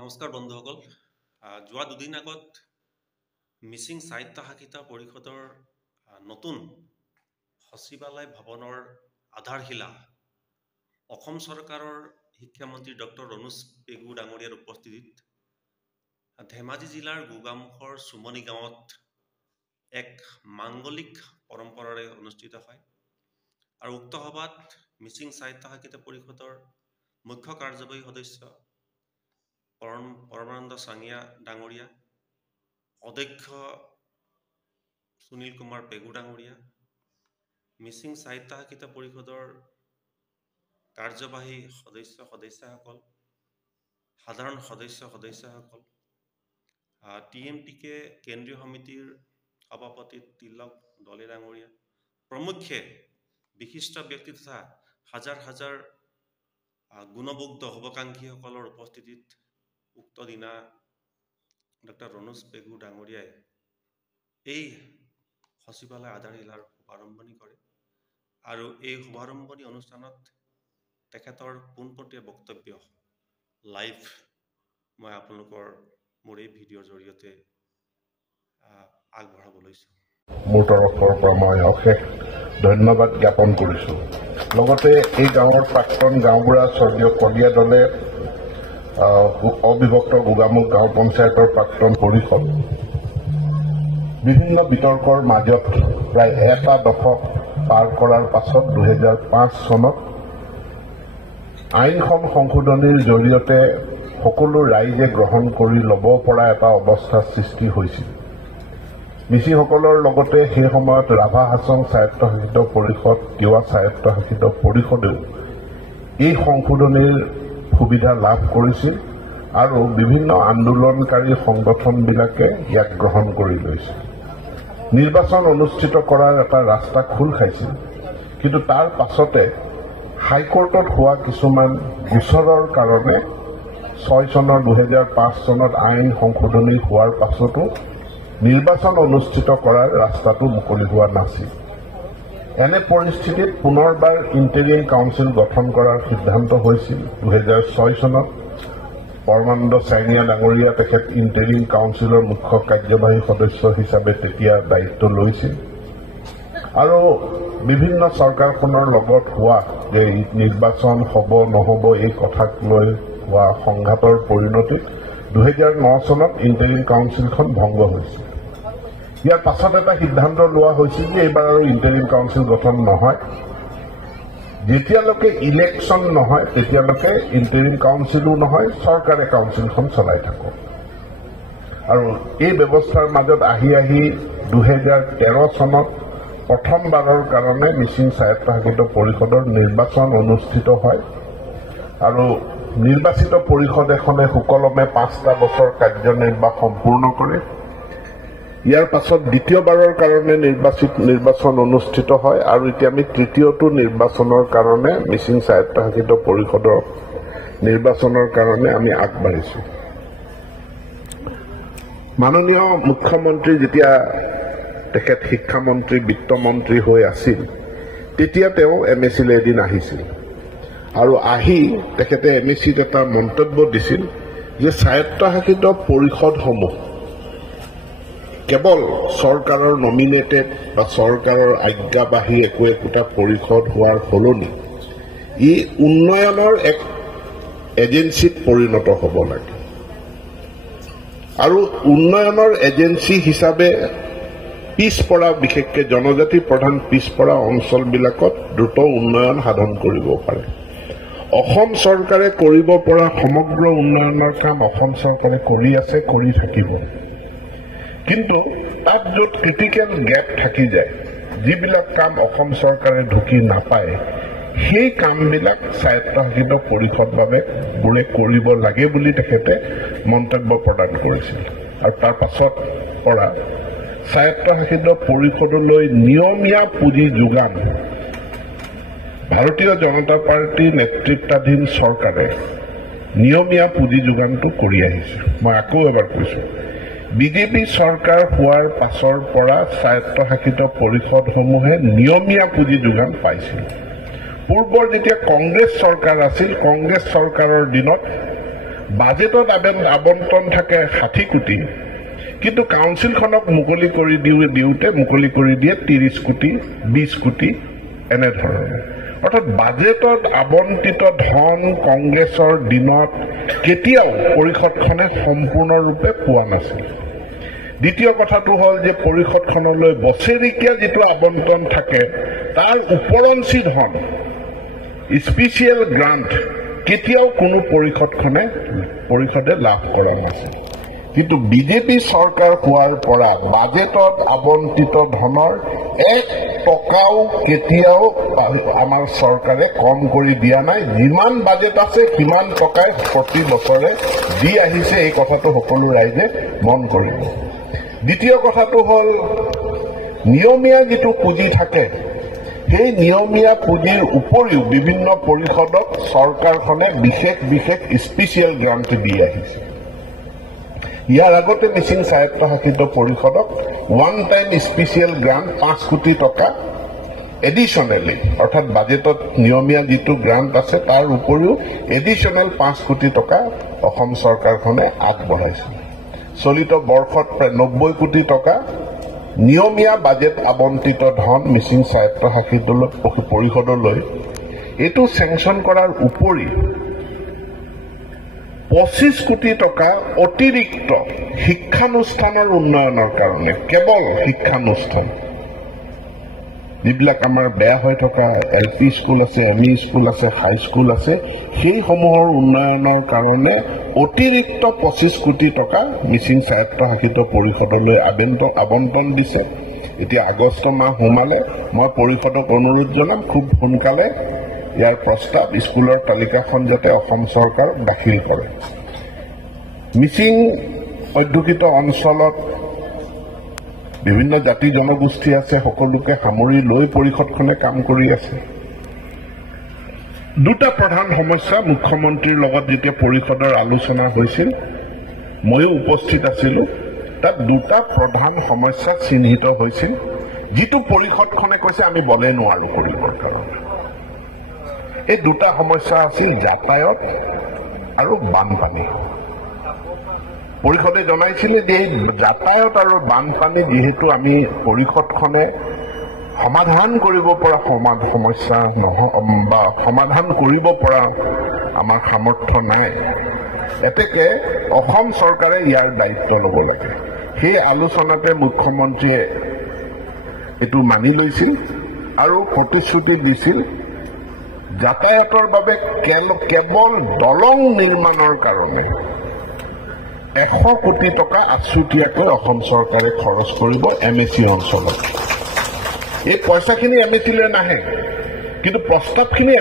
নমস্কাৰ বন্ধুসকল যোৱা দুদিন আগত মিচিং সাহিত্য শাখিত পৰিষদৰ নতুন সচিবালয় ভৱনৰ আধাৰশিলা অসম চৰকাৰৰ শিক্ষামন্ত্ৰী ডক্টৰ ৰণোজ পেগু ডাঙৰীয়াৰ উপস্থিতিত ধেমাজি জিলাৰ গোগামুখৰ সুমনি গাঁৱত এক মাংগলিক পৰম্পৰাৰে অনুষ্ঠিত হয় আৰু উক্ত সভাত মিচিং সাহিত্য শাখিত পৰিষদৰ মুখ্য কাৰ্যবাহী সদস্য পৰমানন্দ চাঙিয়া ডাঙৰীয়া, অধ্যক্ষ সুনীল কুমাৰ পেগু ডাঙৰীয়া, মিচিং সাহিত্য শাখিত পৰিষদৰ কাৰ্যবাহী সদস্যসকল, সাধাৰণ সদস্যসকল, TMTK কেন্দ্ৰীয় সমিতিৰ সভাপতি তিলক দলে ডাঙৰীয়া প্ৰমুখ্যে বিশিষ্ট ব্যক্তি তথা হাজাৰ হাজাৰ গুণবুদ্ধ শুভাকাংক্ষীসকলৰ উপস্থিতিত উক্ত দিনা ডক্টৰ ৰণোজ পেগু ডাঙৰীয়াই এই সচিবালয় আধাৰশিলাৰ শুভাৰম্ভণি কৰে আৰু এই শুভাৰম্ভণি অনুষ্ঠানত তেখেতৰ পোনপটীয়া বক্তব্য লাইভ মই আপোনালোকৰ মোৰ এই ভিডিঅ'ৰ জৰিয়তে আগবঢ়াব লৈছোঁ। মোৰ তৰফৰ পৰা মই অশেষ ধন্যবাদ জ্ঞাপন কৰিছোঁ। লগতে এই গাঁৱৰ প্ৰাক্তন গাঁওবুঢ়া স্বৰ্গীয় কলীয়া দলে অবিভক্ত গোগামুখ গাঁও পঞ্চায়তৰ প্ৰাক্তন পৰিষদ বিভিন্ন বিতৰ্কৰ মাজত প্ৰায় এটা দশক পাৰ কৰাৰ পাছত 2005 চনত আইনখন সংশোধনীৰ জৰিয়তে সকলো ৰাইজে গ্ৰহণ কৰি ল'ব পৰা এটা অৱস্থাৰ সৃষ্টি হৈছিল। মিচিংসকলৰ লগতে সেই সময়ত ৰাভা হাছং স্বায়ত্তশাসিত পৰিষদ তিৱা স্বায়ত্তশাসিত পৰিষদেও এই সংশোধনীৰ সুবিধা লাভ কৰিছিল আৰু বিভিন্ন আন্দোলনকাৰী সংগঠনবিলাকে ইয়াক গ্ৰহণ কৰি লৈছিল। নিৰ্বাচন অনুষ্ঠিত কৰাৰ এটা ৰাস্তা খোল খাইছিল, কিন্তু তাৰ পাছতে হাইকোৰ্টত হোৱা কিছুমান গোচৰৰ কাৰণে 6 চনৰ 2005 চনত আইন সংশোধনী হোৱাৰ পাছতো নিৰ্বাচন অনুষ্ঠিত কৰাৰ ৰাস্তাটো মুকলি হোৱা নাছিল। এনে পৰিস্থিতিত পুনৰবাৰ ইণ্টেৰিম কাউন্সিল গঠন কৰাৰ সিদ্ধান্ত হৈছিল। 2006 চনত পৰমানন্দ চাঙিয়া ডাঙৰীয়া তেখেত ইণ্টেৰিম কাউন্সিলৰ মুখ্য কাৰ্যবাহী সদস্য হিচাপে তেতিয়া দায়িত্ব লৈছিল আৰু বিভিন্ন চৰকাৰখনৰ লগত হোৱা যে নিৰ্বাচন হ'ব নহ'ব এই কথাক লৈ হোৱা সংঘাতৰ পৰিণতিত 2009 চনত ইণ্টেৰিম কাউন্সিলখন ভংগ হৈছিল। ইয়াৰ পাছত এটা সিদ্ধান্ত লোৱা হৈছিল যে এইবাৰ আৰু ইণ্টেৰিম কাউন্সিল গঠন নহয়, যেতিয়ালৈকে ইলেকশ্যন নহয় তেতিয়ালৈকে ইণ্টেৰিম কাউন্সিলো নহয়, চৰকাৰে কাউন্সিলখন চলাই থাকক। আৰু এই ব্যৱস্থাৰ মাজত আহি 2013 চনত প্ৰথমবাৰৰ কাৰণে মিচিং স্বায়ত্তশাসিত পৰিষদৰ নিৰ্বাচন অনুষ্ঠিত হয় আৰু নিৰ্বাচিত পৰিষদ এখনে সুকলমে 5টা বছৰ কাৰ্যনিৰ্বাহ সম্পূৰ্ণ কৰে। ইয়াৰ পাছত দ্বিতীয়বাৰৰ কাৰণে নিৰ্বাচন অনুষ্ঠিত হয় আৰু এতিয়া আমি তৃতীয়টো নিৰ্বাচনৰ কাৰণে মিচিং স্বায়ত্তশাসিত পৰিষদৰ নিৰ্বাচনৰ কাৰণে আমি আগবাঢ়িছোঁ। মাননীয় মুখ্যমন্ত্ৰী যেতিয়া তেখেত শিক্ষামন্ত্ৰী বিত্তমন্ত্ৰী হৈ আছিল তেতিয়া তেওঁ MSCলৈ এদিন আহিছিল আৰু আহি তেখেতে MSCত এটা মন্তব্য দিছিল যে স্বায়ত্তশাসিত পৰিষদসমূহ কেৱল চৰকাৰৰ নমিনেটেড বা চৰকাৰৰ আজ্ঞাবাহী একোটা পৰিষদ হোৱাৰ সলনি ই উন্নয়নৰ এক এজেঞ্চিত পৰিণত হ'ব লাগে আৰু উন্নয়নৰ এজেঞ্চি হিচাপে পিছপৰা বিশেষকৈ জনজাতি প্ৰধান পিছপৰা অঞ্চলবিলাকত দ্ৰুত উন্নয়ন সাধন কৰিব পাৰে। অসম চৰকাৰে কৰিব পৰা সমগ্ৰ উন্নয়নৰ কাম অসম চৰকাৰে কৰি আছে, কৰি থাকিব। কিন্তু তাত য'ত ক্ৰিটিকেল গেপ থাকি যায়, যিবিলাক কাম অসম চৰকাৰে ঢুকি নাপায়, সেই কামবিলাক স্বায়ত্তশাসিত পৰিষদবোৰে কৰিব লাগে বুলি তেখেতে মন্তব্য প্ৰদান কৰিছিল। আৰু তাৰ পাছত পৰা স্বায়ত্তশাসিত পৰিষদলৈ নিয়মীয়া পুঁজি যোগান ভাৰতীয় জনতা পাৰ্টী নেতৃত্বাধীন চৰকাৰে নিয়মীয়া পুঁজি যোগানটো কৰি আহিছে। মই আকৌ এবাৰ কৈছোঁ, বিজেপি চৰকাৰ হোৱাৰ পাছৰ পৰা স্বায়ত্তশাসিত পৰিষদসমূহে নিয়মীয়া পুঁজি যোগান পাইছিল। পূৰ্বৰ যেতিয়া কংগ্ৰেছ চৰকাৰ আছিল, কংগ্ৰেছ চৰকাৰৰ দিনত বাজেটত আবণ্টন থাকে 60 কোটি, কিন্তু কাউন্সিলখনক মুকলি কৰি দিয়ে 30 কোটি 20 কোটি এনেধৰণে। অৰ্থাৎ বাজেটত আবণ্টিত ধন কংগ্ৰেছৰ দিনত কেতিয়াও পৰিষদখনে সম্পূৰ্ণৰূপে পোৱা নাছিল। দ্বিতীয় কথাটো হ'ল যে পৰিষদখনলৈ বছৰেকীয়া যিটো আবণ্টন থাকে তাৰ উপৰঞ্চি ধন স্পেচিয়েল গ্ৰাণ্ট কেতিয়াও কোনো পৰিষদে লাভ কৰা নাছিল। কিন্তু বিজেপি চৰকাৰ হোৱাৰ পৰা বাজেটত আবণ্টিত ধনৰ 1 টকাও কেতিয়াও আমাৰ চৰকাৰে কম কৰি দিয়া নাই। যিমান বাজেট আছে সিমান টকাই প্ৰতি বছৰে দি আহিছে, এই কথাটো সকলো ৰাইজে মন কৰিব। দ্বিতীয় কথাটো হ'ল নিয়মীয়া যিটো পুঁজি থাকে সেই নিয়মীয়া পুঁজিৰ উপৰিও বিভিন্ন পৰিষদক চৰকাৰখনে বিশেষ স্পেচিয়েল গ্ৰাণ্ট দি আহিছে। ইয়াৰ আগতে মিচিং স্বায়ত্তশাসিত পৰিষদক ওৱান টাইম স্পেচিয়েল গ্ৰাণ্ট 5 কোটি টকা এডিশ্যনেলি, অৰ্থাৎ বাজেটত নিয়মীয়া যিটো গ্ৰাণ্ট আছে তাৰ উপৰিও এডিশ্যনেল 5 কোটি টকা অসম চৰকাৰখনে আগবঢ়াইছে। চলিত বৰ্ষত প্ৰায় 90 কোটি টকা নিয়মীয়া বাজেট আবণ্টিত ধন মিচিং স্বায়ত্তশাসিত পৰিষদলৈ এইটো চেংচন কৰাৰ উপৰি 25 কোটি টকা অতিৰিক্ত শিক্ষানুষ্ঠানৰ উন্নয়নৰ কাৰণে, কেৱল শিক্ষানুষ্ঠান যিবিলাক আমাৰ বেয়া হৈ থকা LP স্কুল আছে, ME স্কুল আছে, হাই স্কুল আছে, সেইসমূহৰ উন্নয়নৰ কাৰণে অতিৰিক্ত 25 কোটি টকা মিচিং স্বায়ত্তশাসিত পৰিষদলৈ আবণ্টন দিছে। এতিয়া আগষ্ট মাহ সোমালে, মই পৰিষদক অনুৰোধ জনাম খুব সোনকালে ইয়াৰ প্ৰস্তাৱ স্কুলৰ তালিকাখন যাতে অসম চৰকাৰক দাখিল কৰে। মিচিং অধ্যুষিত অঞ্চলত বিভিন্ন জাতি জনগোষ্ঠী আছে, সকলোকে সামৰি লৈ পৰিষদখনে কাম কৰি আছে। দুটা প্ৰধান সমস্যা মুখ্যমন্ত্ৰীৰ লগত যেতিয়া পৰিষদৰ আলোচনা হৈছিল, ময়ো উপস্থিত আছিলোঁ, তাত দুটা প্ৰধান সমস্যা চিহ্নিত হৈছিল, যিটো পৰিষদখনে কৈছে আমি বলে নোৱাৰো কৰিবৰ কাৰণে। এই দুটা সমস্যা আছিল যাতায়াত আৰু বানপানী। পৰিষদে জনাইছিলে যে যাতায়াত আৰু বানপানী যিহেতু আমি পৰিষদখনে সমাধান কৰিব পৰা সমস্যা বা সমাধান কৰিব পৰা আমাৰ সামৰ্থ্য নাই, এতেকে অসম চৰকাৰে ইয়াৰ দায়িত্ব ল'ব লাগে। সেই আলোচনাতে মুখ্যমন্ত্ৰীয়ে এইটো মানি লৈছিল আৰু প্ৰতিশ্ৰুতি দিছিল যাতায়াতৰ বাবে কেৱল দলং নিৰ্মাণৰ কাৰণে 100 কোটি টকা আছুতীয়াকৈ অসম চৰকাৰে খৰচ কৰিব MSC অঞ্চলত। এই পইচাখিনি MSCলৈ নাহে, কিন্তু প্ৰস্তাৱখিনি